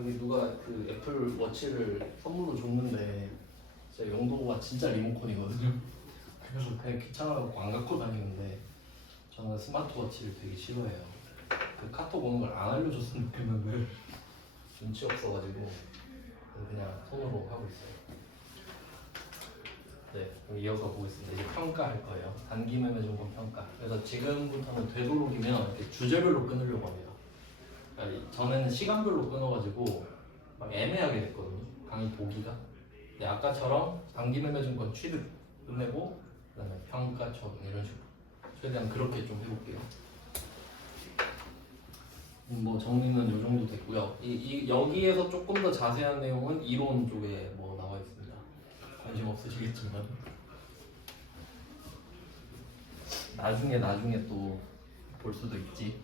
이게 누가 그 애플 워치를 선물로 줬는데 진짜 용도가 진짜 리모컨이거든요. 그래서 그냥 귀찮아갖고 안 갖고 다니는데 저는 스마트워치를 되게 싫어해요. 그 카톡 오는 걸 안 알려줬으면 좋겠는데 눈치 없어가지고 그냥 손으로 하고 있어요. 네, 그럼 이어서 보겠습니다. 이제 평가할 거예요. 단기 매매 증권 평가. 그래서 지금부터는 되도록이면 이렇게 주제별로 끊으려고 합니다. 그러니까 전에는 시간별로 끊어가지고 막 애매하게 됐거든요. 강의 보기가. 근데 아까처럼 단기 매매 증권 취득 끝내고 그다음에 평가 처분 이런 식으로 최대한 그렇게 좀 해볼게요. 뭐 정리는 이 정도 됐고요. 여기에서 조금 더 자세한 내용은 이론 쪽에 뭐 나와 있습니다. 관심 없으시겠지만 나중에 또 볼 수도 있지.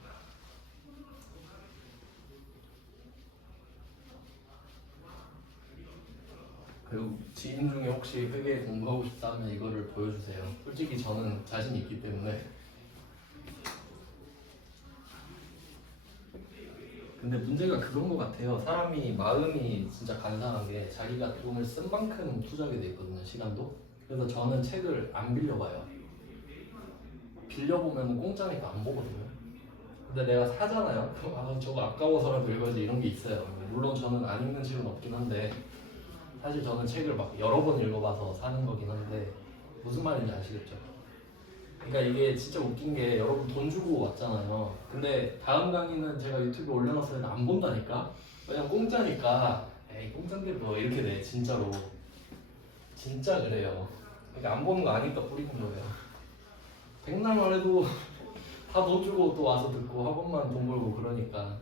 그리고 지인 중에 혹시 회계 공부하고 싶다 하면 이거를 보여주세요. 솔직히 저는 자신 있기 때문에. 근데 문제가 그런 것 같아요. 사람이 마음이 진짜 간사한 게 자기가 돈을 쓴 만큼 투자하게 돼 있거든요. 시간도. 그래서 저는 책을 안 빌려봐요. 빌려보면 공짜니까 안 보거든요. 근데 내가 사잖아요. 그럼 저거 아까워서라도 읽어야지 이런 게 있어요. 물론 저는 안 읽는 책은 없긴 한데 사실 저는 책을 막 여러 번 읽어봐서 사는 거긴 한데 무슨 말인지 아시겠죠? 그러니까 이게 진짜 웃긴 게 여러분 돈 주고 왔잖아요. 근데 다음 강의는 제가 유튜브에 올려놨어도 안 본다니까? 그냥 공짜니까 에이 공짜인데 뭐 이렇게 돼 진짜로. 진짜 그래요. 그러니까 안 보는 거 아니까 뿌리는 거예요. 백날만 해도 다 돈 주고 또 와서 듣고 학원만 돈 벌고 그러니까.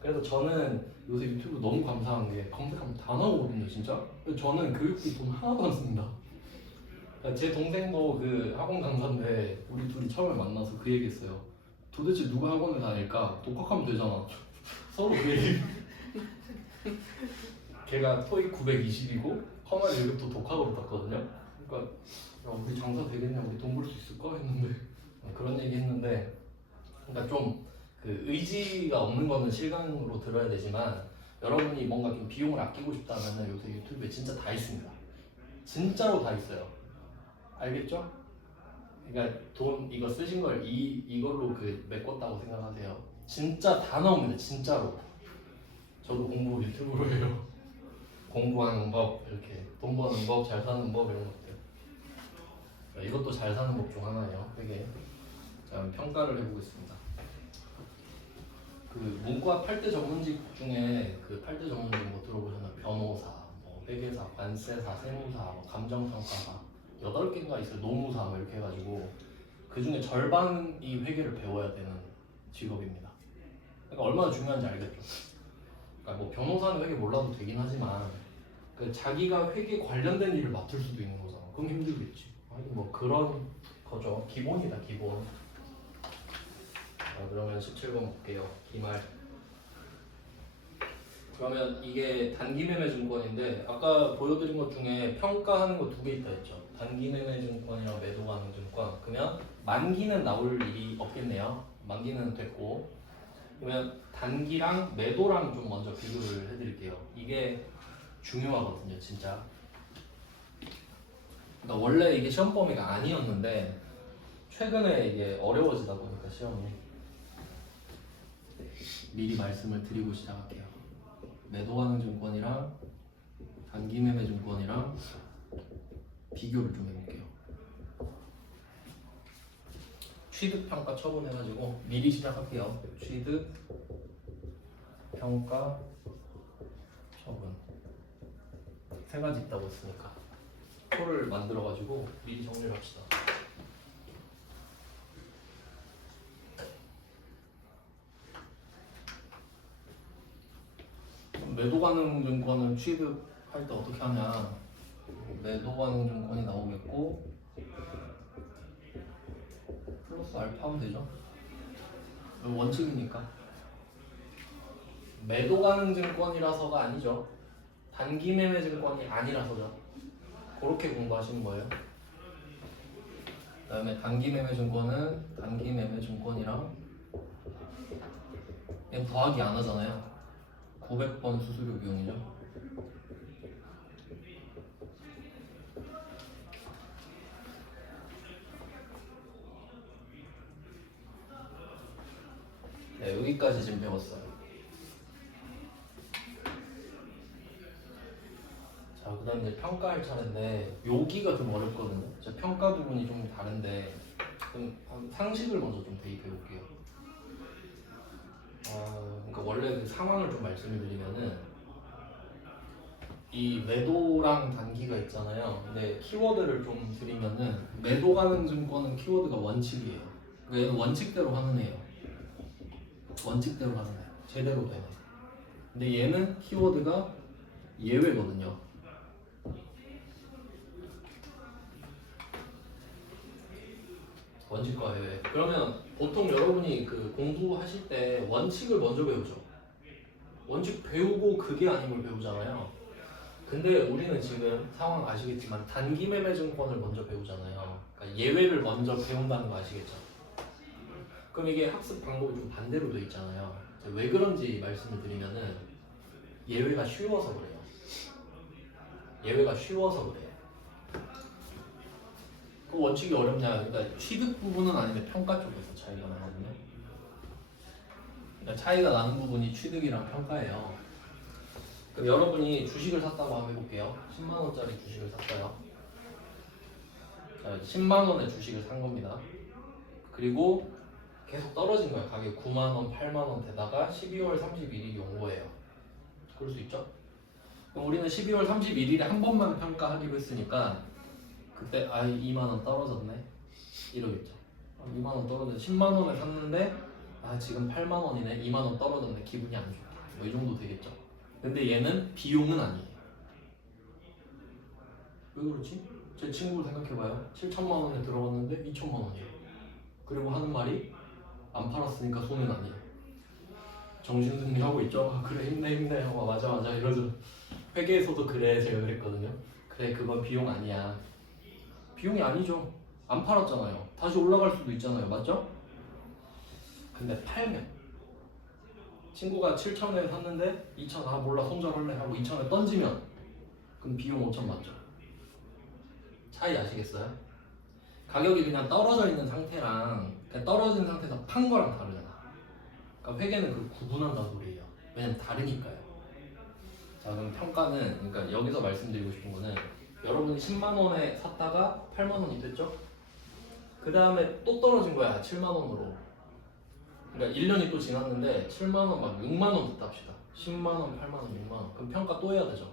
그래서 저는 요새 유튜브 너무 감사한 게 검색하면 다 나오거든요 진짜. 저는 교육비 돈 하나도 안 씁니다. 제 동생도 그 학원 강사인데 우리 둘이 처음에 만나서 그 얘기했어요. 도대체 누가 학원을 다닐까? 독학하면 되잖아. 서로 그 얘기. 걔가 토익 920이고 커말 1급도 독학으로 땄거든요. 그러니까 야, 우리 장사 되겠냐? 우리 돈 벌 수 있을까? 했는데 그런 얘기 했는데 그러니까 좀 그 의지가 없는 거는 실강으로 들어야 되지만 여러분이 뭔가 좀 비용을 아끼고 싶다면 요새 유튜브에 진짜 다 있습니다. 진짜로 다 있어요. 알겠죠? 그러니까 돈 이거 쓰신 걸 이걸로 그 메꿨다고 생각하세요. 진짜 다 나옵니다. 진짜로. 저도 공부 유튜브로 해요. 공부하는 법, 이렇게 돈 버는 법, 잘 사는 법 이런 것들. 이것도 잘 사는 법 중 하나예요. 되게. 자, 평가를 해보겠습니다. 그 문과 8대 전문직 중에 그 8대 전문직 뭐 들어보셨나요? 변호사, 뭐 회계사, 관세사, 세무사, 뭐 감정평가사 8개인가 있어요. 노무사 뭐 이렇게 해가지고 그 중에 절반이 회계를 배워야 되는 직업입니다. 그러니까 얼마나 중요한지 알겠죠? 그러니까 뭐 변호사는 회계 몰라도 되긴 하지만 그 자기가 회계 관련된 일을 맡을 수도 있는 거잖아. 그럼 힘들겠지. 아니 뭐 그런 거죠. 기본이다 기본. 자, 그러면 17번 볼게요. 기말. 그러면 이게 단기 매매 증권인데 아까 보여드린 것 중에 평가하는 거 2개 있다 했죠. 단기 매매 증권이랑 매도 가능 증권. 그러면 만기는 나올 일이 없겠네요. 만기는 됐고. 그러면 단기랑 매도랑 좀 먼저 비교를 해드릴게요. 이게 중요하거든요, 진짜. 그러니까 원래 이게 시험 범위가 아니었는데 최근에 이게 어려워지다 보니까 시험이 미리 말씀을 드리고 시작할게요. 매도 가능 증권이랑 단기 매매 증권이랑 비교를 좀 해볼게요. 취득 평가 처분 해가지고 미리 시작할게요. 취득 평가 처분 3가지 있다고 했으니까 표를 만들어가지고 미리 정리를 합시다. 매도 가능 증권을 취득할 때 어떻게 하냐? 매도 가능 증권이 나오겠고 플러스 알파 하면 되죠. 원칙이니까. 매도 가능 증권이라서가 아니죠. 단기 매매 증권이 아니라서죠. 그렇게 공부하시는 거예요. 그 다음에 단기 매매 증권은 단기 매매 증권이랑 그냥 더하기 안 하잖아요. 500번 수수료 비용이죠. 네, 여기까지 지금 배웠어요. 자, 그 다음 이제 평가할 차례인데 여기가 좀 어렵거든요. 제 평가 부분이 좀 다른데 좀 상식을 먼저 좀 대입해 볼게요. 그러니까 원래 그 상황을 좀 말씀을 드리면은 이 매도랑 단기가 있잖아요. 근데 키워드를 좀 드리면은 매도 가능 증권은 키워드가 원칙이에요. 그러니까 얘는 원칙대로 하는 애예요. 원칙대로 하는 애. 제대로 되네. 근데 얘는 키워드가 예외거든요. 원칙과 예외. 그러면 보통 여러분이 그 공부하실 때 원칙을 먼저 배우죠. 원칙 배우고 그게 아닌 걸 배우잖아요. 근데 우리는 지금 상황 아시겠지만 단기 매매 증권을 먼저 배우잖아요. 그러니까 예외를 먼저 배운다는 거 아시겠죠? 그럼 이게 학습 방법이 좀 반대로 돼 있잖아요. 왜 그런지 말씀을 드리면은 예외가 쉬워서 그래요. 예외가 쉬워서 그래요. 그 원칙이 어렵냐? 그러니까 취득 부분은 아닌데 평가 쪽에서 차이가 나거든요. 그러니까 차이가 나는 부분이 취득이랑 평가예요. 그럼 여러분이 주식을 샀다고 한번 해볼게요. 10만 원짜리 주식을 샀어요. 자, 10만 원의 주식을 산 겁니다. 그리고 계속 떨어진 거예요. 가격 9만 원, 8만 원 되다가 12월 31일이 온 거예요. 그럴 수 있죠? 그럼 우리는 12월 31일에 한 번만 평가하기로 했으니까 그때 2만 원 떨어졌네 이러겠죠. 2만 원 떨어졌네. 10만 원에 샀는데 지금 8만 원이네. 2만 원 떨어졌네. 기분이 안 좋다. 뭐 이 정도 되겠죠. 근데 얘는 비용은 아니에요. 왜 그렇지? 제 친구를 생각해봐요. 7천만 원에 들어갔는데 2천만 원이에요. 그리고 하는 말이 안 팔았으니까 손해는 아니에요. 정신승리하고 있죠? 그래 힘내 맞아 이러죠. 회계에서도 그래 제가 그랬거든요. 그래 그건 비용 아니야. 비용이 아니죠. 안 팔았잖아요. 다시 올라갈 수도 있잖아요. 맞죠? 근데 팔면 친구가 7천에 샀는데 2천 몰라 손절할래 하고 2천에 던지면 그럼 비용 5천 맞죠? 차이 아시겠어요? 가격이 그냥 떨어져 있는 상태랑 그냥 떨어진 상태에서 판 거랑 다르잖아. 그러니까 회계는 그 구분한다는 소리예요. 왜냐면 다르니까요. 자 그럼 평가는 그러니까 여기서 말씀드리고 싶은 거는 여러분이 10만 원에 샀다가 8만 원이 됐죠? 그 다음에 또 떨어진 거야 7만 원으로. 그러니까 1년이 또 지났는데 7만 원 막 6만 원 됐다 합시다. 10만 원, 8만 원, 6만 원. 그럼 평가 또 해야 되죠.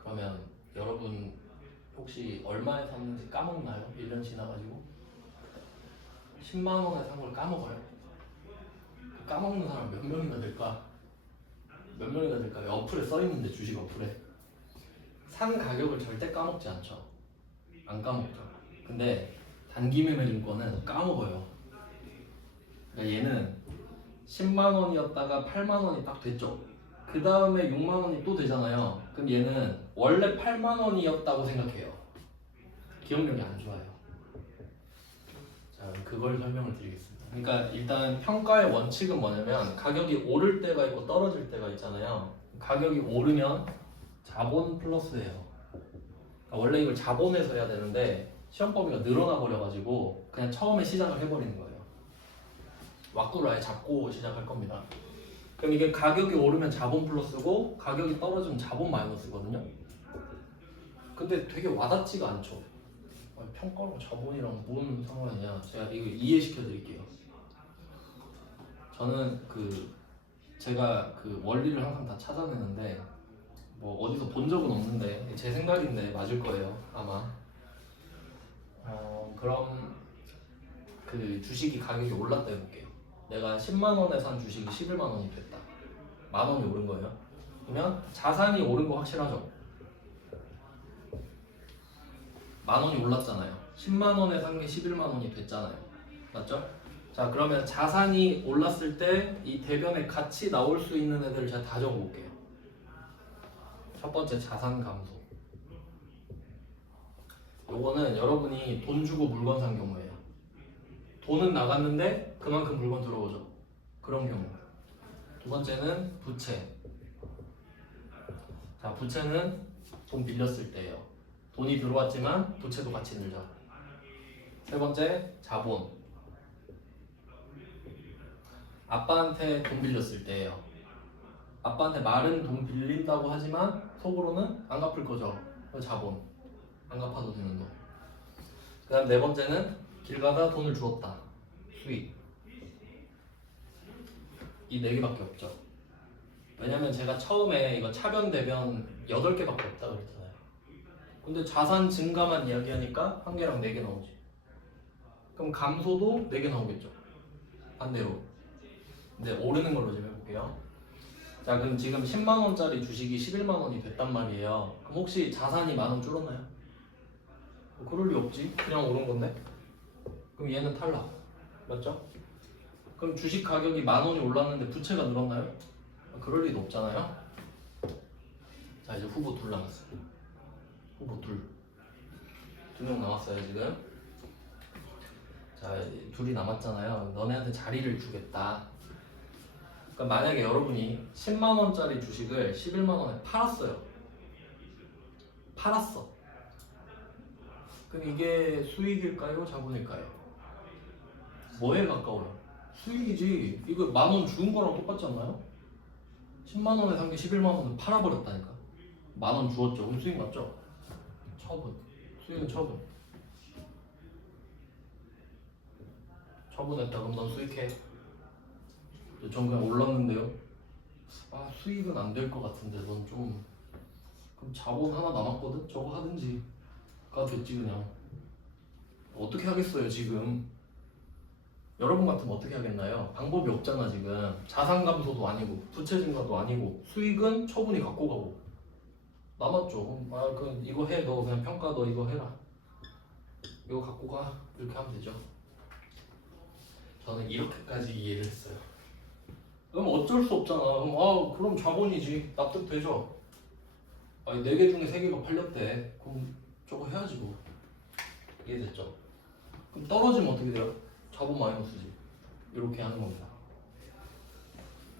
그러면 여러분 혹시 얼마에 샀는지 까먹나요? 1년 지나가지고 10만 원에 산 걸 까먹어요? 까먹는 사람 몇 명이나 될까? 몇 명이나 될까요? 어플에 써있는데 주식 어플에 산 가격을 절대 까먹지 않죠. 안 까먹죠. 근데 단기 매매 증권은 까먹어요. 그러니까 얘는 10만 원이었다가 8만 원이 딱 됐죠. 그 다음에 6만 원이 또 되잖아요. 그럼 얘는 원래 8만 원이었다고 생각해요. 기억력이 안 좋아요. 자, 그걸 설명을 드리겠습니다. 그러니까 일단 평가의 원칙은 뭐냐면 가격이 오를 때가 있고 떨어질 때가 있잖아요. 가격이 오르면 자본 플러스예요. 그러니까 원래 이걸 자본에서 해야 되는데 시험 범위가 늘어나 버려가지고 그냥 처음에 시작을 해버리는 거예요. 왁구를 아예 잡고 시작할 겁니다. 그럼 이게 가격이 오르면 자본 플러스고 가격이 떨어지면 자본 마이너스거든요. 근데 되게 와닿지가 않죠. 평가랑 자본이랑 뭔 상관이냐. 제가 이거 이해시켜 드릴게요. 저는 제가 그 원리를 항상 다 찾아내는데 뭐 어디서 본 적은 없는데 제 생각인데 맞을 거예요 아마. 그럼 그 주식이 가격이 올랐다 해볼게요. 내가 10만 원에 산 주식이 11만 원이 됐다. 만 원이 오른 거예요. 그러면 자산이 오른 거 확실하죠? 만 원이 올랐잖아요. 10만 원에 산 게 11만 원이 됐잖아요. 맞죠? 자 그러면 자산이 올랐을 때 이 대변에 같이 나올 수 있는 애들을 제가 다 적어볼게요. 첫 번째 자산 감소. 요거는 여러분이 돈 주고 물건 산 경우예요. 돈은 나갔는데 그만큼 물건 들어오죠. 그런 경우. 두 번째는 부채. 자, 부채는 돈 빌렸을 때예요. 돈이 들어왔지만 부채도 같이 늘죠. 세 번째, 자본. 아빠한테 돈 빌렸을 때예요. 아빠한테 말은 돈 빌린다고 하지만 속으로는 안 갚을 거죠. 그 자본. 안 갚아도 되는 돈. 그 다음 네 번째는 길 가다 돈을 주었다. 수익. 이 네 개밖에 없죠. 왜냐면 제가 처음에 이거 차변 대변 8개밖에 없다 그랬잖아요. 근데 자산 증가만 이야기하니까 한 개랑 4개 나오지. 그럼 감소도 4개 나오겠죠. 반대로. 근데 오르는 걸로 좀 해볼게요. 자, 그럼 지금 10만 원짜리 주식이 11만 원이 됐단 말이에요. 그럼 혹시 자산이 10,000원 줄었나요? 그럴 리 없지. 그냥 오른 건데. 그럼 얘는 탈락. 맞죠? 그럼 주식 가격이 10,000원이 올랐는데 부채가 늘었나요? 그럴 리도 없잖아요. 자, 이제 후보 둘 남았어요. 후보 둘. 2명 남았어요 지금. 자, 둘이 남았잖아요. 너네한테 자리를 주겠다. 그러니까 만약에 여러분이 10만 원짜리 주식을 11만 원에 팔았어요. 팔았어. 그럼 이게 수익일까요? 자본일까요? 뭐에 가까워요? 수익이지. 이거 10,000원 주은 거랑 똑같지 않나요? 10만 원에 산 게 11만 원을 팔아버렸다니까. 10,000원 주었죠. 그럼 수익 맞죠? 처분. 수익은 처분. 처분했다. 그럼 넌 수익해. 전 그냥 올랐는데요. 아, 수익은 안 될 것 같은데 넌 좀. 그럼 자본 하나 남았거든? 저거 하든지. 가 됐지 그냥. 어떻게 하겠어요 지금. 여러분 같으면 어떻게 하겠나요? 방법이 없잖아 지금. 자산 감소도 아니고 부채 증가도 아니고 수익은 처분이 갖고 가고 남았죠. 아, 그 이거 해. 너 그냥 평가 너 이거 해라. 이거 갖고 가. 이렇게 하면 되죠. 저는 이렇게까지 이해를 했어요. 그럼 어쩔 수 없잖아. 그럼 자본이지. 납득되죠? 아니 4개 중에 3개가 팔렸대. 그럼 저거 해야지 뭐. 이해됐죠? 그럼 떨어지면 어떻게 돼요? 자본 마이너스지. 이렇게 하는 겁니다.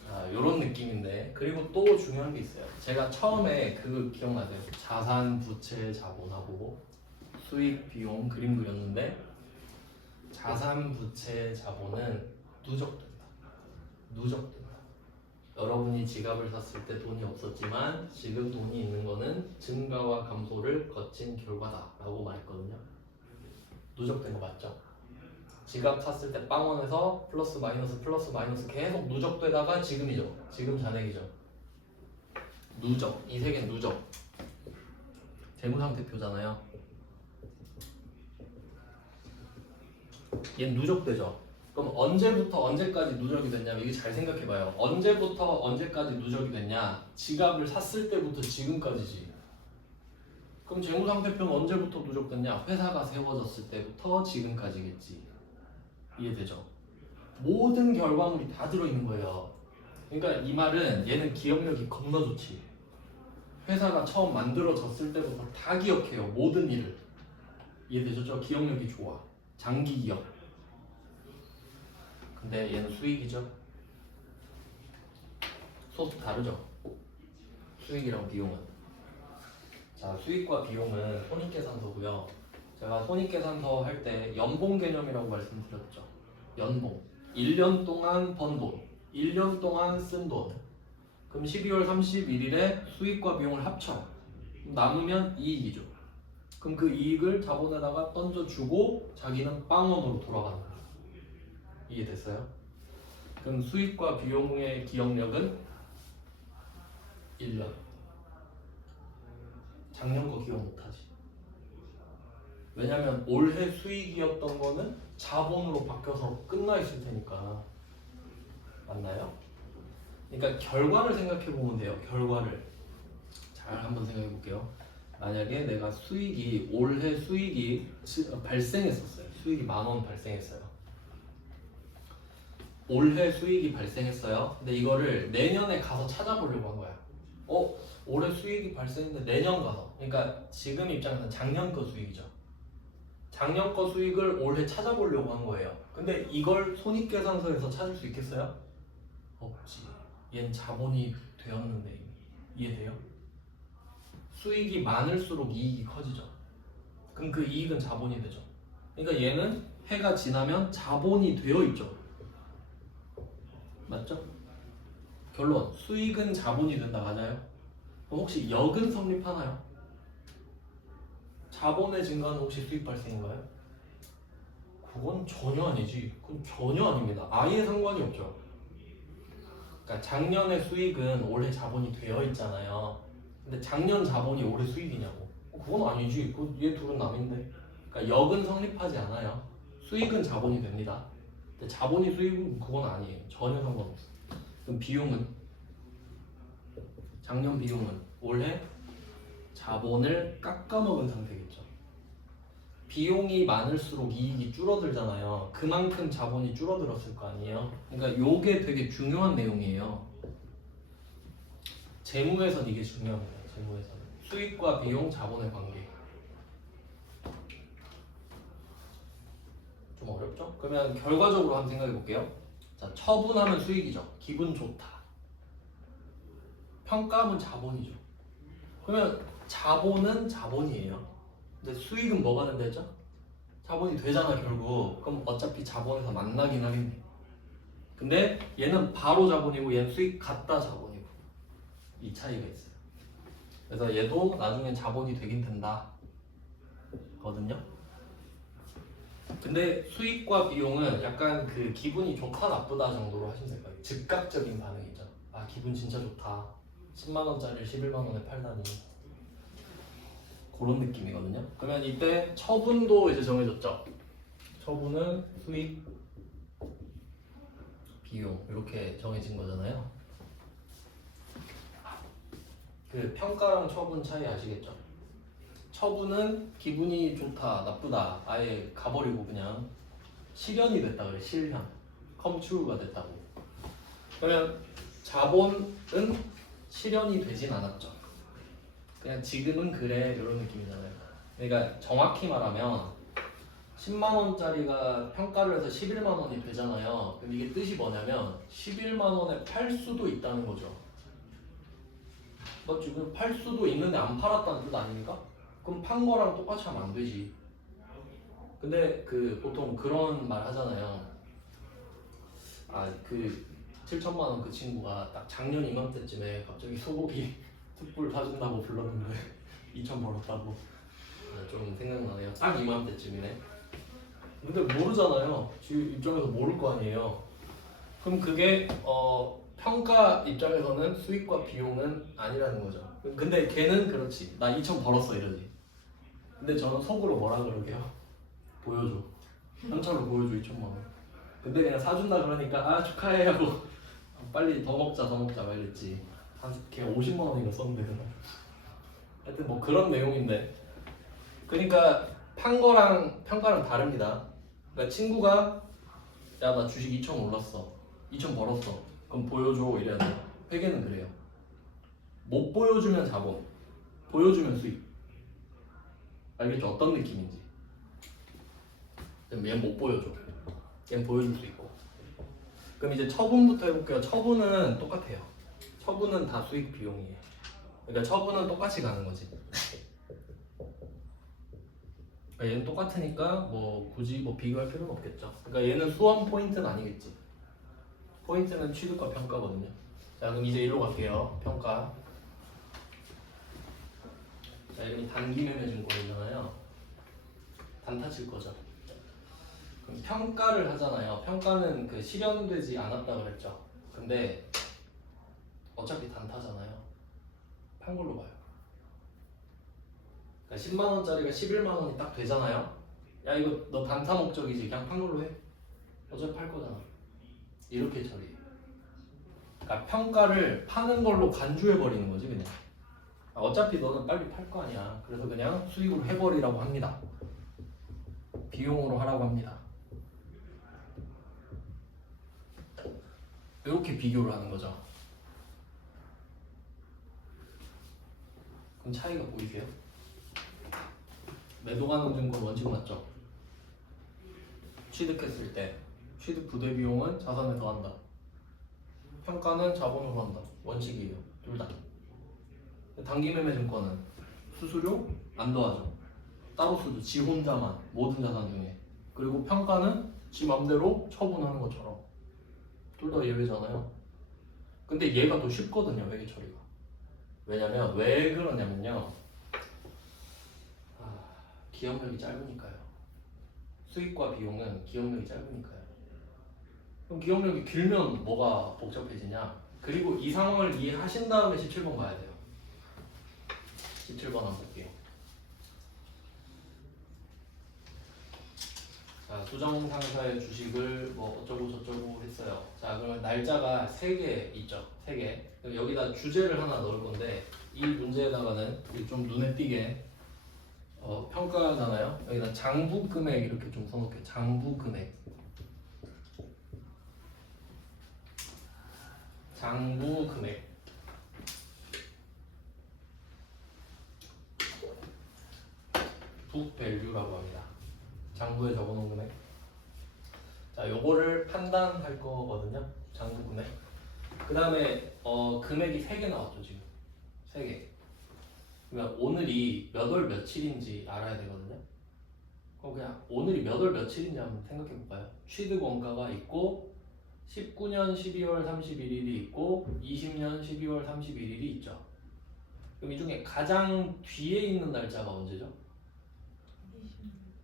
자, 요런 느낌인데. 그리고 또 중요한 게 있어요. 제가 처음에 그거 기억나세요? 자산, 부채, 자본하고 수익, 비용 그림 그렸는데 자산, 부채, 자본은 누적된다. 누적된다. 여러분이 지갑을 샀을 때 돈이 없었지만 지금 돈이 있는 거는 증가와 감소를 거친 결과다라고 말했거든요. 누적된 거 맞죠? 지갑 샀을 때 빵원에서 플러스 마이너스 계속 누적되다가 지금이죠. 지금 잔액이죠. 누적. 이 세 개는 누적. 재무상태표잖아요. 얘는 누적되죠. 그럼 언제부터 언제까지 누적이 됐냐면 이게 잘 생각해봐요. 언제부터 언제까지 누적이 됐냐? 지갑을 샀을 때부터 지금까지지. 그럼 재무상태표는 언제부터 누적됐냐? 회사가 세워졌을 때부터 지금까지겠지. 이해되죠? 모든 결과물이 다 들어있는 거예요. 그러니까 이 말은 얘는 기억력이 겁나 좋지. 회사가 처음 만들어졌을 때부터 다 기억해요. 모든 일을. 이해되죠? 저 기억력이 좋아. 장기 기억. 근데 얘는 수익이죠. 소스 다르죠? 수익이랑 비용은. 자, 수익과 비용은 손익계산서고요. 제가 손익계산서 할 때 연봉 개념이라고 말씀드렸죠. 연봉. 1년 동안 번 돈, 1년 동안 쓴 돈. 그럼 12월 31일에 수익과 비용을 합쳐. 남으면 이익이죠. 그럼 그 이익을 자본에다가 던져주고 자기는 빵원으로 돌아가는 거예요. 이해됐어요? 그럼 수익과 비용의 기억력은 1년. 작년 거 기억 못하지. 왜냐면 올해 수익이었던 거는 자본으로 바뀌어서 끝나 있을 테니까. 맞나요? 그러니까 결과를 생각해 보면 돼요. 결과를 잘 한번 생각해 볼게요. 만약에 내가 수익이 올해 수익이 발생했었어요. 수익이 10,000원 발생했어요. 올해 수익이 발생했어요. 근데 이거를 내년에 가서 찾아보려고 한 거야. 올해 수익이 발생했는데 내년 가서. 그러니까 지금 입장에서는 작년 거 수익이죠. 작년 거 수익을 올해 찾아보려고 한 거예요. 근데 이걸 손익계산서에서 찾을 수 있겠어요? 없지. 얘는 자본이 되었는데 이해돼요? 수익이 많을수록 이익이 커지죠. 그럼 그 이익은 자본이 되죠. 그러니까 얘는 해가 지나면 자본이 되어 있죠. 맞죠? 결론 수익은 자본이 된다. 맞아요? 그럼 혹시 역은 성립하나요? 자본의 증가는 혹시 수익 발생인가요? 그건 전혀 아니지. 그건 전혀 아닙니다. 아예 상관이 없죠. 그러니까 작년의 수익은 올해 자본이 되어 있잖아요. 근데 작년 자본이 올해 수익이냐고? 그건 아니지. 얘 둘은 남인데. 그러니까 역은 성립하지 않아요. 수익은 자본이 됩니다. 근데 자본이 수익은 그건 아니에요. 전혀 상관없어. 그럼 비용은? 작년 비용은 올해 자본을 깎아먹은 상태겠죠. 비용이 많을수록 이익이 줄어들잖아요. 그만큼 자본이 줄어들었을 거 아니에요. 그러니까 요게 되게 중요한 내용이에요. 재무에선 이게 중요합니다. 재무에서는 수익과 비용, 자본의 관계. 좀 어렵죠? 그러면 결과적으로 한번 생각해 볼게요. 자, 처분하면 수익이죠. 기분 좋다. 평가하면 자본이죠. 그러면 자본은 자본이에요. 근데 수익은 뭐가 된다 했죠? 자본이 되잖아 결국. 그럼 어차피 자본에서 만나긴 하겠네. 근데 얘는 바로 자본이고 얘는 수익 갖다 자본이고 이 차이가 있어요. 그래서 얘도 나중엔 자본이 되긴 된다 거든요. 근데 수익과 비용은 약간 그 기분이 좋다 나쁘다 정도로 하시면 될 거예요. 즉각적인 반응이죠. 아 기분 진짜 좋다. 10만 원짜리를 11만 원에 팔다니. 그런 느낌이거든요. 그러면 이때 처분도 이제 정해졌죠. 처분은 수익, 비용 이렇게 정해진 거잖아요. 그 평가랑 처분 차이 아시겠죠? 처분은 기분이 좋다, 나쁘다 아예 가버리고 그냥 실현이 됐다 그래. 실현, 컴퓨가 됐다고. 그러면 자본은 실현이 되진 않았죠. 그냥 지금은 그래 이런 느낌이잖아요. 그러니까 정확히 말하면 10만 원짜리가 평가를 해서 11만 원이 되잖아요. 그럼 이게 뜻이 뭐냐면 11만 원에 팔 수도 있다는 거죠. 너 지금 팔 수도 있는데 안 팔았다는 뜻 아닙니까? 그럼 판 거랑 똑같이 하면 안 되지. 근데 그 보통 그런 말 하잖아요. 아 그 7천만 원 그 친구가 딱 작년 이맘때쯤에 갑자기 소고기 툭불 사준다고 불렀는데 2천 벌었다고. 좀 생각나네요. 딱 이맘때쯤이네. 근데 모르잖아요. 지금 입장에서 모를 거 아니에요. 그럼 그게 평가 입장에서는 수익과 비용은 아니라는 거죠. 근데 걔는 그렇지. 나 2천 벌었어 이러지. 근데 저는 속으로 뭐라 그러게요? 보여줘. 현찰로 보여줘 2천만 원. 근데 그냥 사준다 그러니까 아 축하해 하고 빨리 더 먹자 막 이랬지. 걔 50만 원인가 썼는데 그날. 하여튼 뭐 그런 내용인데. 그러니까 판 거랑 평가랑 다릅니다. 그러니까 친구가 야 나 주식 2천 올랐어 2천 벌었어 그럼 보여줘 이래야 돼요. 회계는 그래요. 못 보여주면 자본, 보여주면 수익. 알겠죠? 어떤 느낌인지. 얘는 못 보여줘. 얘는 보여줄 수 있고. 그럼 이제 처분부터 해볼게요. 처분은 똑같아요. 처분은 다 수익 비용이에요. 그러니까 처분은 똑같이 가는 거지. 그러니까 얘는 똑같으니까 뭐 굳이 뭐 비교할 필요는 없겠죠. 그러니까 얘는 수험 포인트는 아니겠지. 포인트는 취득과 평가거든요. 자 그럼 이제 일로 갈게요. 평가. 자 이름이 단기매매 증권이잖아요. 단타 칠 거죠. 그럼 평가를 하잖아요. 평가는 그 실현되지 않았다 그랬죠. 근데 어차피 단타잖아요. 판 걸로 봐요. 그러니까 10만 원짜리가 11만 원이 딱 되잖아요. 야 이거 너 단타 목적이지. 그냥 판 걸로 해. 어차피 팔 거잖아. 이렇게 처리해. 그러니까 평가를 파는 걸로 간주해 버리는 거지 그냥. 어차피 너는 빨리 팔 거 아니야. 그래서 그냥 수익으로 해버리라고 합니다. 비용으로 하라고 합니다. 이렇게 비교를 하는 거죠. 그럼 차이가 보이세요? 매도가능증권 원칙 맞죠? 취득했을 때 취득 부대 비용은 자산에 더한다. 평가는 자본으로 한다. 원칙이에요. 둘 다. 단기매매증권은 수수료 안 더하죠. 따로 쓰죠. 지 혼자만 모든 자산 중에. 그리고 평가는 지 맘대로 처분하는 것처럼. 둘 다 예외잖아요. 근데 얘가 더 쉽거든요. 회계 처리가. 왜냐면 왜 그러냐면요. 기억력이 짧으니까요. 수익과 비용은 기억력이 짧으니까요. 그럼 기억력이 길면 뭐가 복잡해지냐? 그리고 이 상황을 이해하신 다음에 17번 가야 돼요. 17번 한번 볼게요. 자, 수정 상사의 주식을 뭐 어쩌고 저쩌고 했어요. 자, 그러면 날짜가 3개 있죠. 3개. 여기다 주제를 하나 넣을 건데 이 문제에다가는 좀 눈에 띄게 평가잖아요. 여기다 장부 금액 이렇게 좀 써놓을게요. 장부 금액. 장부 금액. 북 밸류라고 합니다. 장부에 적어놓은 금액. 자, 요거를 판단할 거거든요. 장부 금액. 그 다음에 금액이 3개 나왔죠 지금. 3개. 그러면 오늘이 몇 월 며칠인지 알아야 되거든요. 그럼 그냥 오늘이 몇 월 며칠인지 한번 생각해 볼까요? 취득 원가가 있고 19년 12월 31일이 있고 20년 12월 31일이 있죠. 그럼 이 중에 가장 뒤에 있는 날짜가 언제죠?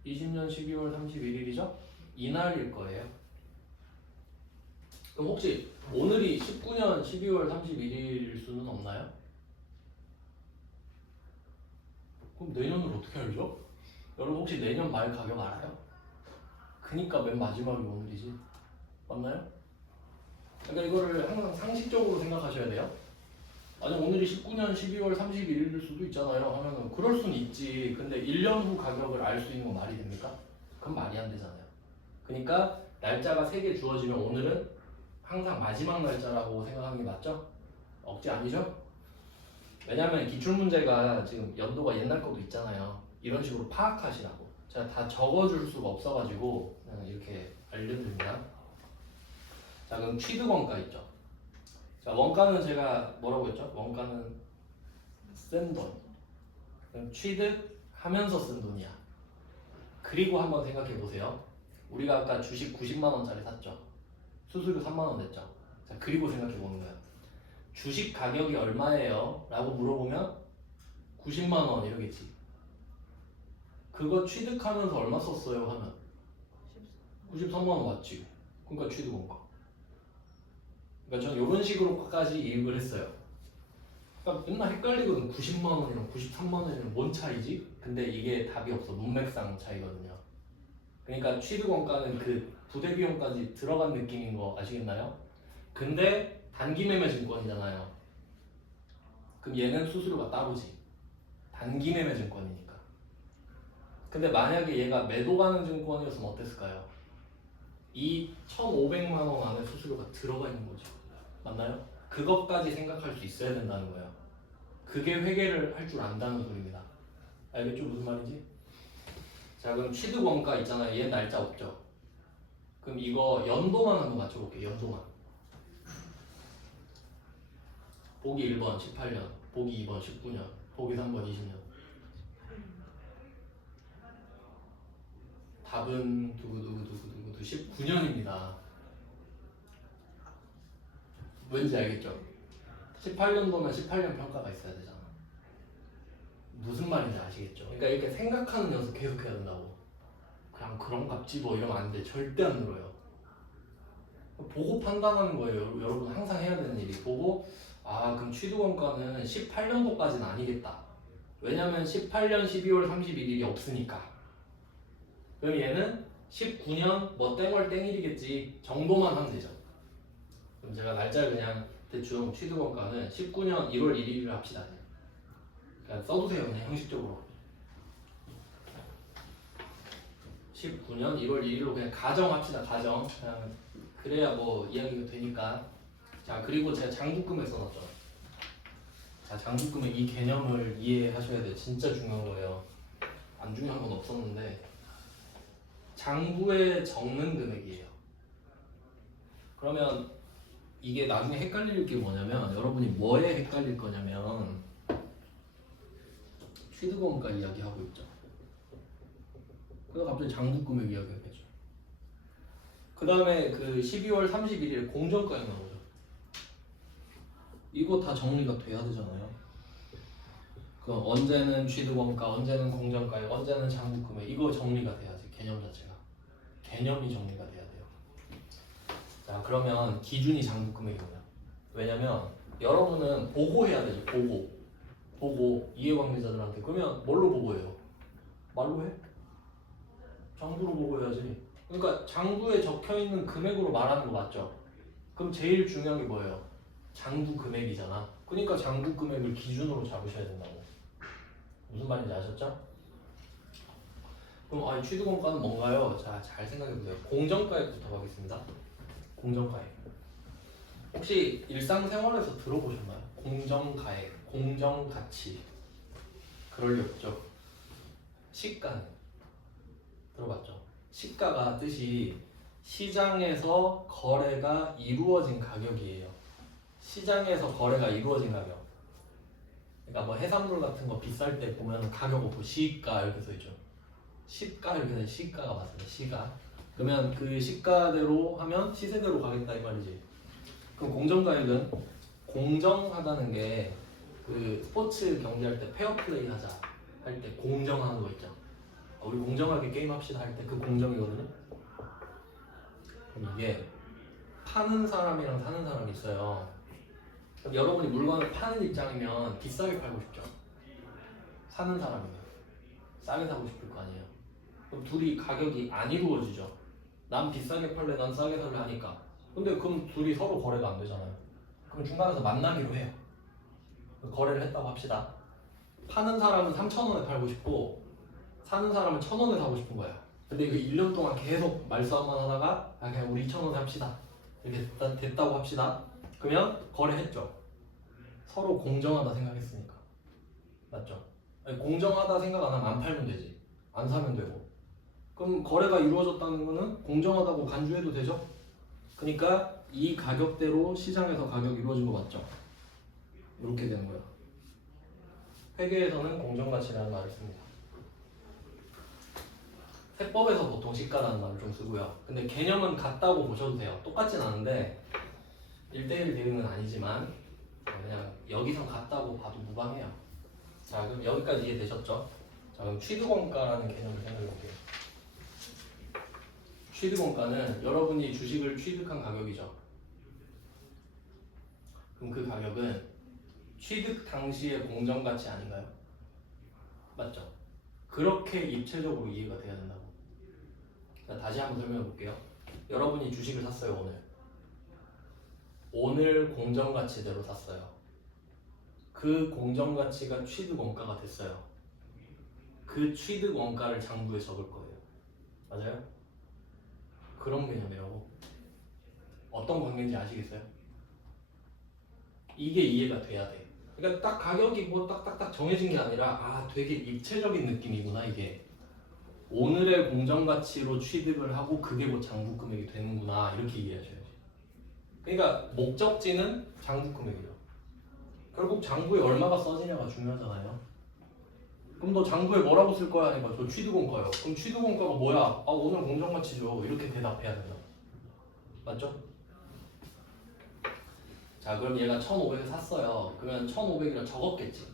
20년 12월 31일이죠? 이날일 거예요. 그럼 혹시 오늘이 19년 12월 31일일 수는 없나요? 그럼 내년을 어떻게 알죠? 여러분 혹시 내년 말 가격 알아요? 그니까 맨 마지막이 오늘이지. 맞나요? 그러니까 이거를 항상 상식적으로 생각하셔야 돼요. 아니 오늘이 19년 12월 31일일 수도 있잖아요 하면은 그럴 수는 있지. 근데 1년 후 가격을 알 수 있는 건 말이 됩니까? 그건 말이 안 되잖아요. 그러니까 날짜가 3개 주어지면 오늘은 항상 마지막 날짜라고 생각하는 게 맞죠? 억지 아니죠? 왜냐하면 기출문제가 지금 연도가 옛날 것도 있잖아요. 이런 식으로 파악하시라고. 제가 다 적어줄 수가 없어가지고 그냥 이렇게 알려드립니다. 자, 그럼 취득원가 있죠. 자, 원가는 제가 뭐라고 했죠? 원가는 쓴 돈. 그럼 취득하면서 쓴 돈이야. 그리고 한번 생각해 보세요. 우리가 아까 주식 90만 원짜리 샀죠. 수수료 3만 원 냈죠. 자, 그리고 생각해 보는 거예요. 주식 가격이 얼마예요? 라고 물어보면 90만 원 이러겠지. 그거 취득하면서 얼마 썼어요? 하면 93만 원 맞지? 그러니까 취득원가. 그러니까 저는 이런 식으로까지 이익을 했어요. 그러니까 맨날 헷갈리거든. 90만 원이랑 93만 원이랑 뭔 차이지? 근데 이게 답이 없어. 문맥상 차이거든요. 그러니까 취득원가는 그 부대 비용까지 들어간 느낌인 거 아시겠나요? 근데 단기 매매 증권이잖아요. 그럼 얘는 수수료가 따로지. 단기 매매 증권이니까. 근데 만약에 얘가 매도 가능 증권이었으면 어땠을까요? 이 1,500만 원 안에 수수료가 들어가 있는 거죠. 맞나요? 그것까지 생각할 수 있어야 된다는 거예요. 그게 회계를 할 줄 안다는 소리입니다. 알겠죠? 무슨 말인지? 자, 그럼 취득 원가 있잖아요. 얘 날짜 없죠? 그럼 이거 연도만 한번 맞춰볼게요. 연도만. 보기 1번 18년, 보기 2번 19년, 보기 3번 20년. 답은 두구두구두구두구 19년입니다. 왠지 알겠죠? 18년도면 18년 평가가 있어야 되잖아. 무슨 말인지 아시겠죠? 그러니까 이렇게 생각하는 연습 계속 해야 된다고. 그냥 그런 값지 뭐 이러면 안 돼. 절대 안 늘어요. 보고 판단하는 거예요. 여러분 항상 해야 되는 일이. 보고 그럼 취득원가는 18년도까지는 아니겠다. 왜냐면 18년 12월 31일이 없으니까. 그럼 얘는 19년 뭐 땡월 땡일이겠지 정도만 하면 되죠. 그럼 제가 날짜를 그냥 대충 취득원가는 19년 1월 1일을 합시다. 그냥 써두세요. 그냥 형식적으로. 19년 1월 1일로 그냥 가정합시다. 가정. 그냥 그래야 뭐 이야기가 되니까. 자, 그리고 제가 장부금액 써놨죠. 자, 장부금액 이 개념을 이해하셔야 돼요. 진짜 중요한 거예요. 안 중요한 건 없었는데 장부에 적는 금액이에요. 그러면 이게 나중에 헷갈릴 게 뭐냐면 여러분이 뭐에 헷갈릴 거냐면 취득원가 이야기하고 있죠. 그래서 갑자기 장부금액 이야기하겠죠. 그 다음에 그 12월 31일 공정가액 나오죠. 이거 다 정리가 돼야 되잖아요. 그럼 언제는 취득원가, 언제는 공정가액, 언제는 장부금액, 이거 정리가 돼야지. 개념 자체가 개념이 정리가 돼야 돼요. 자, 그러면 기준이 장부금액이 뭐냐? 왜냐면 여러분은 보고해야 되죠. 보고 이해관계자들한테. 그러면 뭘로 보고해요? 말로 해? 장부로 보고해야지. 그러니까 장부에 적혀있는 금액으로 말하는 거 맞죠? 그럼 제일 중요한 게 뭐예요? 장부 금액이잖아. 그러니까 장부 금액을 기준으로 잡으셔야 된다고. 무슨 말인지 아셨죠? 그럼 취득원가는 뭔가요? 자, 잘 생각해보세요. 공정가액부터 가겠습니다. 공정가액. 혹시 일상생활에서 들어보셨나요? 공정가액, 공정가치. 그럴 리 없죠. 시가는 들어봤죠? 시가가 뜻이 시장에서 거래가 이루어진 가격이에요. 시장에서 거래가 이루어진 가격. 그러니까 뭐 해산물 같은 거 비쌀 때 보면 가격 없고 시가 이렇게 써 있죠. 시가 이렇게 돼. 시가가 맞습니다. 시가. 그러면 그 시가대로 하면 시세대로 가겠다 이 말이지. 그럼 공정가액은 공정하다는 게 그 스포츠 경기할 때 페어플레이 하자 할 때 공정하는 거 있죠. 우리 공정하게 게임합시다 할 때 그 공정이거든요. 그럼 이게 파는 사람이랑 사는 사람이 있어요. 그럼 여러분이 물건을 파는 입장이면 비싸게 팔고 싶죠. 사는 사람이면 싸게 사고 싶을 거 아니에요. 그럼 둘이 가격이 안 이루어지죠. 난 비싸게 팔래, 난 싸게 살래 하니까. 근데 그럼 둘이 서로 거래가 안 되잖아요. 그럼 중간에서 만나기로 해요. 거래를 했다고 합시다. 파는 사람은 3,000원에 팔고 싶고 사는 사람은 1,000원에 사고 싶은 거야. 근데 이거 1년 동안 계속 말싸움만 하다가 그냥 우리 2,000원에 합시다. 이렇게 됐다고 합시다. 그러면 거래했죠. 서로 공정하다 생각했으니까. 맞죠? 아니, 공정하다 생각 안 하면 안 팔면 되지. 안 사면 되고. 그럼 거래가 이루어졌다는 거는 공정하다고 간주해도 되죠? 그러니까 이 가격대로 시장에서 가격이 이루어진 거 맞죠? 이렇게 되는 거예요. 회계에서는 공정가치라는 말을 씁니다. 세법에서 보통 시가라는 말을 좀 쓰고요. 근데 개념은 같다고 보셔도 돼요. 똑같진 않은데 1대1 대응은 아니지만 그냥 여기서 같다고 봐도 무방해요. 자, 그럼 여기까지 이해되셨죠? 자, 그럼 취득원가라는 개념을 생각해 볼게요. 취득원가는 여러분이 주식을 취득한 가격이죠. 그럼 그 가격은 취득 당시의 공정가치 아닌가요? 맞죠? 그렇게 입체적으로 이해가 돼야 된다고. 자, 다시 한번 설명해 볼게요. 여러분이 주식을 샀어요. 오늘 공정가치대로 샀어요. 그 공정가치가 취득원가가 됐어요. 그 취득원가를 장부에 적을 거예요. 맞아요? 그런 개념이라고. 어떤 관계인지 아시겠어요? 이게 이해가 돼야 돼. 그러니까 딱 가격이 뭐 딱딱딱 정해진 게 아니라 되게 입체적인 느낌이구나 이게. 오늘의 공정가치로 취득을 하고 그게 뭐 장부금액이 되는구나 이렇게 이해하셔야지. 그러니까 목적지는 장부금액이죠. 결국 장부에 얼마가 써지냐가 중요하잖아요. 그럼 너 장부에 뭐라고 쓸 거야 하니까 저 취득원가요. 그럼 취득원가가 뭐야? 오늘 공정가치죠. 이렇게 대답해야 된다. 맞죠? 자, 그럼 얘가 1,500을 샀어요. 그러면 1,500이라 적었겠지.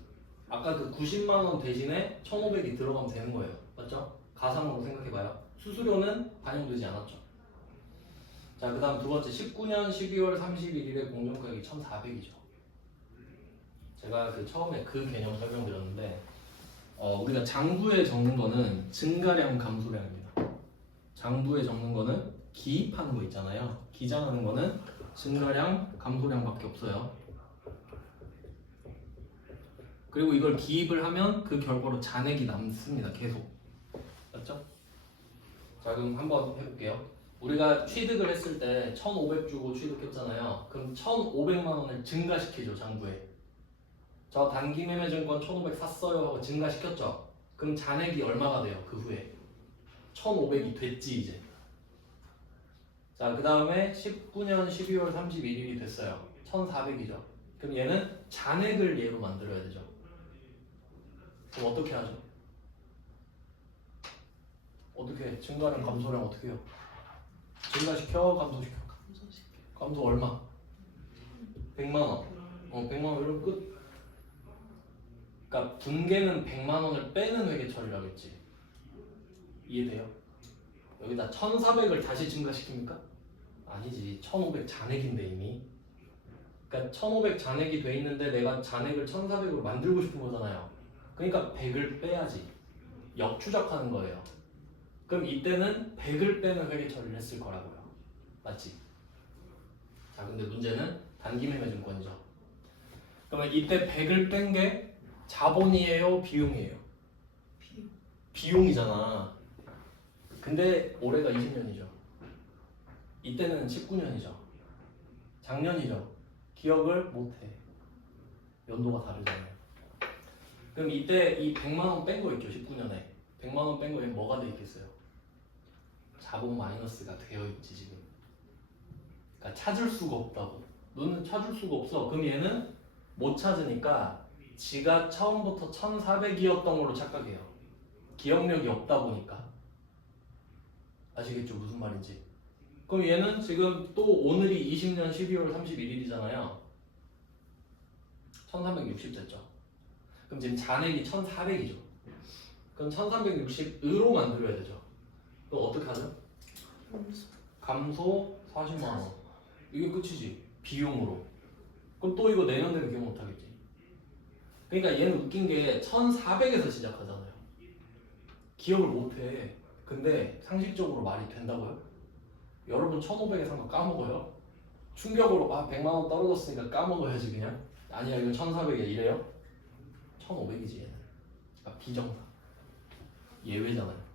아까 그 90만 원 대신에 1,500이 들어가면 되는 거예요. 맞죠? 가상으로 생각해봐요. 수수료는 반영되지 않았죠. 자, 그 다음 두 번째 19년 12월 31일에 공정가격이 1,400이죠. 제가 그 처음에 그 개념 설명드렸는데 우리가 장부에 적는 거는 증가량, 감소량입니다. 장부에 적는 거는 기입하는 거 있잖아요. 기장하는 거는 증가량, 감소량밖에 없어요. 그리고 이걸 기입을 하면 그 결과로 잔액이 남습니다. 계속. 맞죠? 자, 그럼 한번 해볼게요. 우리가 취득을 했을 때 1,500 주고 취득했잖아요. 그럼 1,500만 원을 증가시키죠, 장부에. 저 단기 매매증권 1,500 샀어요 하고 증가시켰죠. 그럼 잔액이 얼마가 돼요? 그 후에 1,500이 됐지 이제. 자, 그 다음에 19년 12월 31일이 됐어요. 1400이죠. 그럼 얘는 잔액을 얘로 만들어야 되죠. 그럼 어떻게 하죠? 어떻게 해? 증가량 감소량 어떻게 해요? 증가시켜 감소시켜? 감소 얼마? 100만원. 100만원 이러면 끝. 그러니까 분계는 100만원을 빼는 회계 처리를 하겠지. 이해돼요? 여기다 1400을 다시 증가시킵니까? 아니지. 1500 잔액인데 이미. 그러니까 1500 잔액이 돼 있는데 내가 잔액을 1400으로 만들고 싶은 거잖아요. 그러니까 100을 빼야지. 역추적하는 거예요. 그럼 이때는 100을 빼는 회계 처리를 했을 거라고요. 맞지? 자, 근데 문제는 단기매매증권이죠. 그러면 이때 100을 뺀 게 자본이에요? 비용이에요? 비용이잖아. 근데 올해가 20년이죠. 이때는 19년이죠. 작년이죠. 기억을 못해. 연도가 다르잖아요. 그럼 이때 이 100만원 뺀 거 있죠. 19년에 100만원 뺀 거에 뭐가 돼 있겠어요? 자본 마이너스가 되어 있지 지금. 그러니까 찾을 수가 없다고. 너는 찾을 수가 없어. 그럼 얘는 못 찾으니까 지가 처음부터 1400이었던 걸로 착각해요. 기억력이 없다 보니까. 아시겠죠? 무슨 말인지. 그럼 얘는 지금 또 오늘이 20년 12월 31일이잖아요. 1360 됐죠. 그럼 지금 잔액이 1400이죠. 그럼 1360으로 만들어야 되죠. 그럼 어떻게 하죠? 감소 40만원. 이게 끝이지. 비용으로. 그럼 또 이거 내년 되면 기억 못하겠지. 그러니까 얘는 웃긴 게 1400에서 시작하잖아요. 기억을 못해. 근데 상식적으로 말이 된다고요? 여러분 1500에 산 거 까먹어요? 충격으로 100만원 떨어졌으니까 까먹어야지 그냥. 아니야 이거 1400에 이래요? 1500이지 얘는. 그러니까 비정상. 예외잖아요.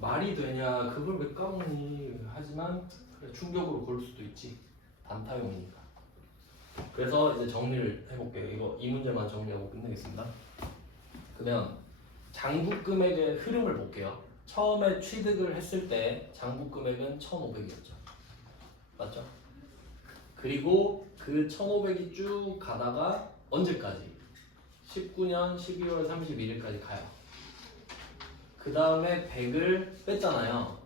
말이 되냐 그걸 왜 까먹니. 하지만 그래, 충격으로 걸 수도 있지. 단타용이니까. 그래서 이제 정리를 해볼게요. 이거 이 문제만 정리하고 끝내겠습니다. 그러면 장부 금액의 흐름을 볼게요. 처음에 취득을 했을 때 장부 금액은 1,500이었죠. 맞죠? 그리고 그 1,500이 쭉 가다가 언제까지? 19년 12월 31일까지 가요. 그 다음에 100을 뺐잖아요.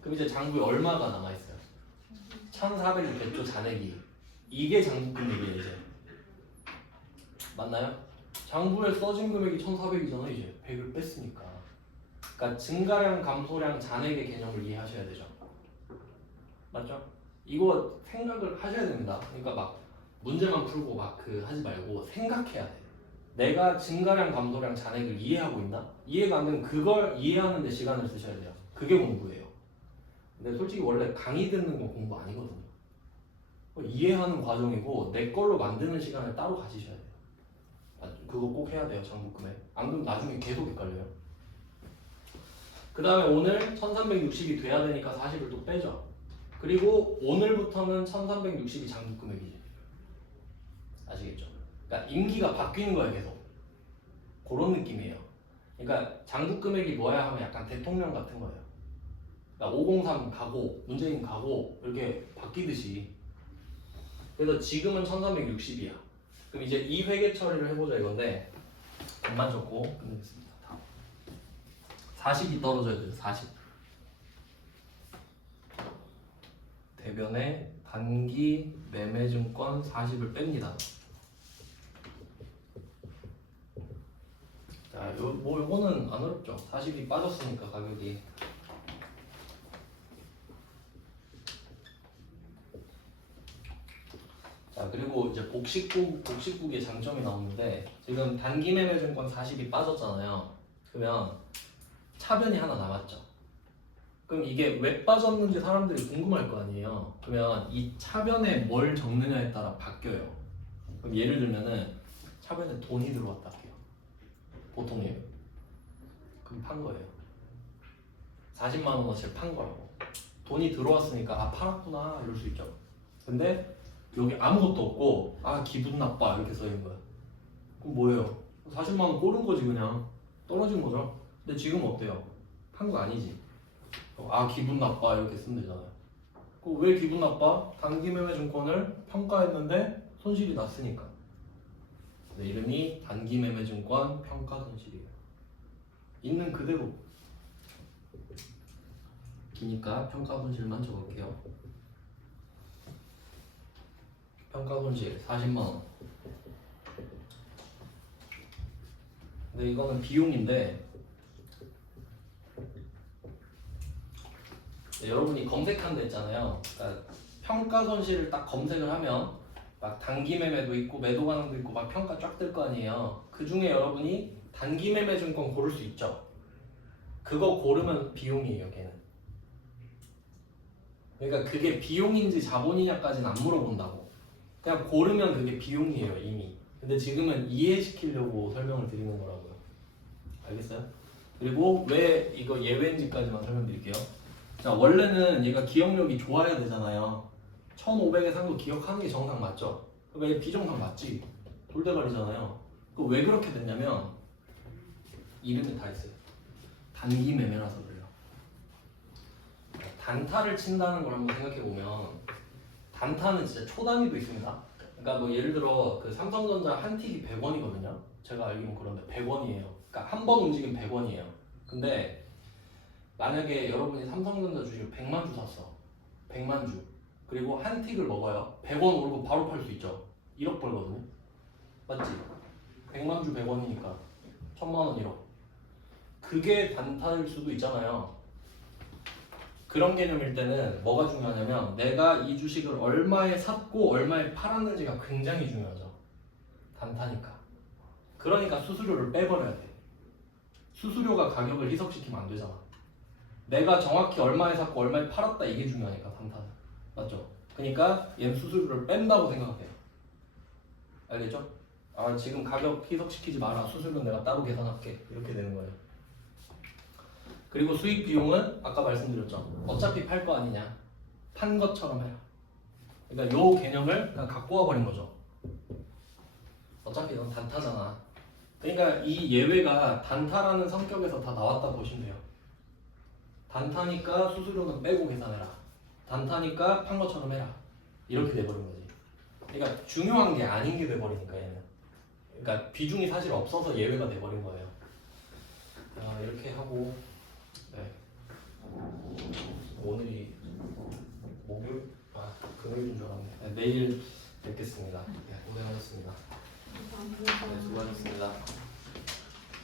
그럼 이제 장부에 얼마가 남아있어요? 1,400이 됐죠, 잔액이. 이게 장부 금액이에요, 이제. 맞나요? 장부에 써진 금액이 1,400이잖아, 이제. 100을 뺐으니까. 그러니까 증가량, 감소량, 잔액의 개념을 이해하셔야 되죠. 맞죠? 이거 생각을 하셔야 됩니다. 그러니까 막 문제만 풀고 막 하지 말고 생각해야 돼. 내가 증가량, 감소량, 잔액을 이해하고 있나? 이해가 안 되면 그걸 이해하는 데 시간을 쓰셔야 돼요. 그게 공부예요. 근데 솔직히 원래 강의 듣는 건 공부 아니거든요. 이해하는 과정이고 내 걸로 만드는 시간을 따로 가지셔야 돼요. 그거 꼭 해야 돼요. 장부금액. 안 그러면 나중에 계속 헷갈려요. 그 다음에 오늘 1360이 돼야 되니까 40을 또 빼죠. 그리고 오늘부터는 1360이 장부금액이지. 아시겠죠? 그러니까 임기가 바뀌는 거예요. 계속. 그런 느낌이에요. 그러니까 장부금액이 뭐야 하면 약간 대통령 같은 거예요. 그러니까 503 가고 문재인 가고 이렇게 바뀌듯이. 그래서 지금은 1360이야. 그럼 이제 이 회계 처리를 해보자 이건데 반만 적고 끝내겠습니다. 40이 떨어져야 돼요. 40. 대변에 단기 매매증권 40을 뺍니다. 자, 요거는 안 어렵죠. 40이 빠졌으니까 가격이. 자, 그리고 이제 복식국의 장점이 나오는데 지금 단기 매매증권 40이 빠졌잖아요. 그러면 차변이 하나 남았죠. 그럼 이게 왜 빠졌는지 사람들이 궁금할 거 아니에요. 그러면 이 차변에 뭘 적느냐에 따라 바뀌어요. 그럼 예를 들면은 차변에 돈이 들어왔다 할게요. 보통이에요. 그럼 판 거예요. 40만 원어치를 판 거라고. 돈이 들어왔으니까 아 팔았구나 이럴 수 있죠. 근데 여기 아무것도 없고 아 기분 나빠 이렇게 써있는 거야. 그럼 뭐예요? 40만 원 꼬른 거지 그냥. 떨어진 거죠. 근데 지금 어때요? 판 거 아니지. 아 기분 나빠 이렇게 쓰면 되잖아요. 왜 기분 나빠? 단기매매증권을 평가했는데 손실이 났으니까. 네, 이름이 단기매매증권 평가손실이에요. 있는 그대로. 기니까 평가손실만 적을게요. 평가손실 40만원. 근데 이거는 비용인데 여러분이 검색한 데 있잖아요. 그러니까 평가손실을 딱 검색을 하면 막 단기매매도 있고 매도가능도 있고 막 평가 쫙 뜰 거 아니에요. 그 중에 여러분이 단기매매증권 고를 수 있죠. 그거 고르면 비용이에요, 걔는. 그러니까 그게 비용인지 자본이냐까지는 안 물어본다고. 그냥 고르면 그게 비용이에요, 이미. 근데 지금은 이해시키려고 설명을 드리는 거라고요. 알겠어요? 그리고 왜 이거 예외인지까지만 설명드릴게요. 자, 원래는 얘가 기억력이 좋아야 되잖아요. 1500에 산 거 기억하는 게 정상 맞죠? 왜 비정상 맞지? 돌대가리잖아요. 그 왜 그렇게 됐냐면 이름에 다 있어요. 단기 매매라서 그래요. 단타를 친다는 걸 한번 생각해 보면 단타는 진짜 초단위도 있습니다. 그러니까 뭐 예를 들어 그 삼성전자 한 틱이 100원이거든요. 제가 알기로는 그런데 100원이에요. 그러니까 한 번 움직이면 100원이에요. 근데 만약에 여러분이 삼성전자 주식을 100만 주 샀어. 100만 주. 그리고 한 틱을 먹어요. 100원 오르고 바로 팔 수 있죠. 1억 벌거든요. 맞지? 100만 주 100원이니까 1000만 원 1억. 그게 단타일 수도 있잖아요. 그런 개념일 때는 뭐가 중요하냐면 내가 이 주식을 얼마에 샀고 얼마에 팔았는지가 굉장히 중요하죠. 단타니까. 그러니까 수수료를 빼버려야 돼. 수수료가 가격을 희석시키면 안 되잖아. 내가 정확히 얼마에 샀고 얼마에 팔았다 이게 중요하니까 단타는. 맞죠? 그러니까 얘는 수수료를 뺀다고 생각해요. 알겠죠? 아 지금 가격 희석시키지 마라. 수수료는 내가 따로 계산할게. 이렇게 되는 거예요. 그리고 수익 비용은 아까 말씀드렸죠. 어차피 팔 거 아니냐. 판 것처럼 해라. 그러니까 요 개념을 그냥 갖고 와버린 거죠. 어차피 넌 단타잖아. 그러니까 이 예외가 단타라는 성격에서 다 나왔다 보시면 돼요. 단타니까 수수료는 빼고 계산해라. 단타니까 판 것처럼 해라. 이렇게 돼버린 거지. 그러니까 중요한 게 아닌 게 돼버리니까 얘는. 그러니까 비중이 사실 없어서 예외가 돼버린 거예요. 이렇게 하고 네. 오늘이 목요일? 금요일인 줄 알았네. 네, 내일 뵙겠습니다. 네, 고생하셨습니다. 네, 수고하셨습니다.